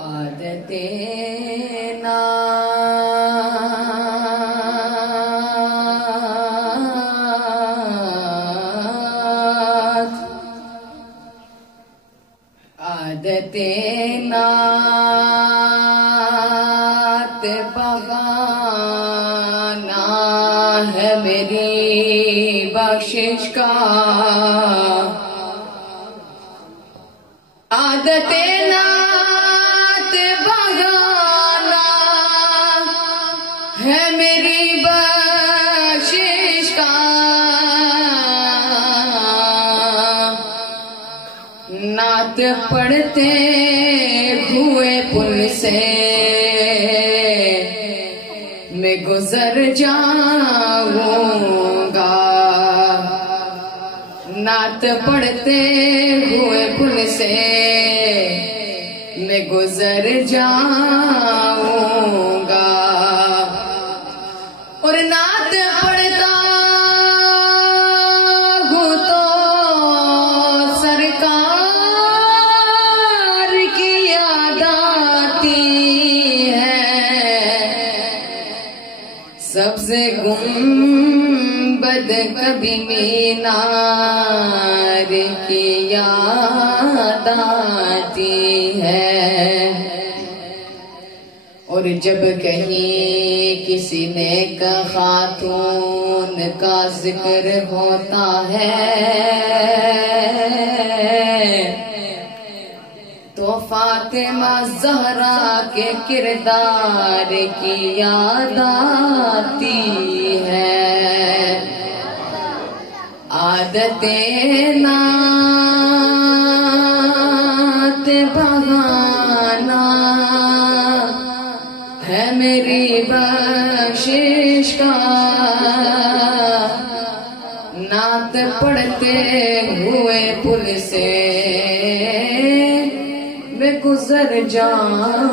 आदते नात, आदते नात बगाना है मेरी बख्शिश का। आदते नात बगाना है मेरी बख्शिश का। नात पढ़ते हुए पुल से मैं गुजर जाऊंगा। नात पढ़ते हुए पुल से मैं गुजर जाऊंगा। और नात पढ़ता हूँ तो सरकार की याद आती है। सबसे गुंबद कभी मीनार की याद आती है। और जब कहीं किसी नेक खातून का जिक्र होता है तो फातिमा ज़हरा के किरदार की याद आती है। आदते नात बहाना है मेरी बख्शिश का। नात पढ़ते हुए पुल से मैं गुजर जाऊंगा।